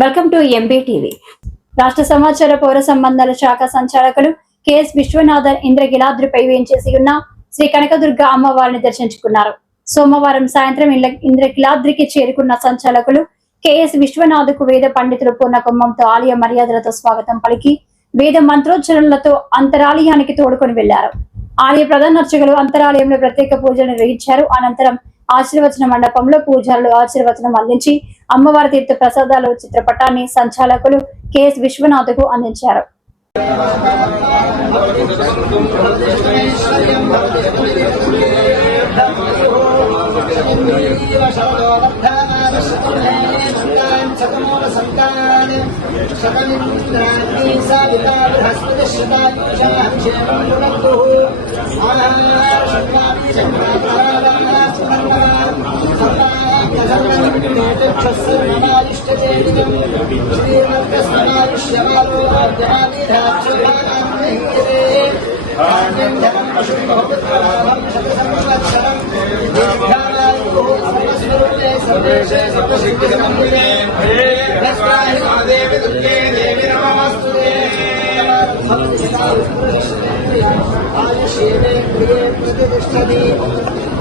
Welcome to MB TV. రాష్ట్ర సమాచార పౌర సంబంధాల శాఖ సంచాలకులు కెఎస్ విశ్వనాథన్ ఇంద్రగిలాద్రిపై వేయించేసి ఉన్న శ్రీ కనకదుర్గ అమ్మవారిని దర్శించుకున్నారు. సోమవారం సాయంత్రం ఇంద్రగిలాద్రికి చేరుకున్న సంచాలకులు కెఎస్ విశ్వనాథ్కు వేద పండితులు పూర్ణ కుంభంతో ఆలయ మర్యాదలతో స్వాగతం పలికి వేద మంత్రోచ్చరణలతో అంతరాలయానికి తోడుకొని వెళ్ళారు. ఆలయ ప్రధాన అర్చకులు అంతరాలయంలో ప్రత్యేక పూజలు నిర్వహించారు. అనంతరం ఆశీర్వచన మండపంలో పూజారులు ఆశీర్వచనం అందించి అమ్మవారి తీర్థ ప్రసాదాలు చిత్రపటాన్ని సంచాలకులు కెఎస్ విశ్వనాథ్కు అందించారు. सर्वेशे सर्वसिद्धिसमन्विते भद्राय महादेवी दुर्गे देवी नमोऽस्तुते आयुष्येवे प्रिये प्रतिष्ठति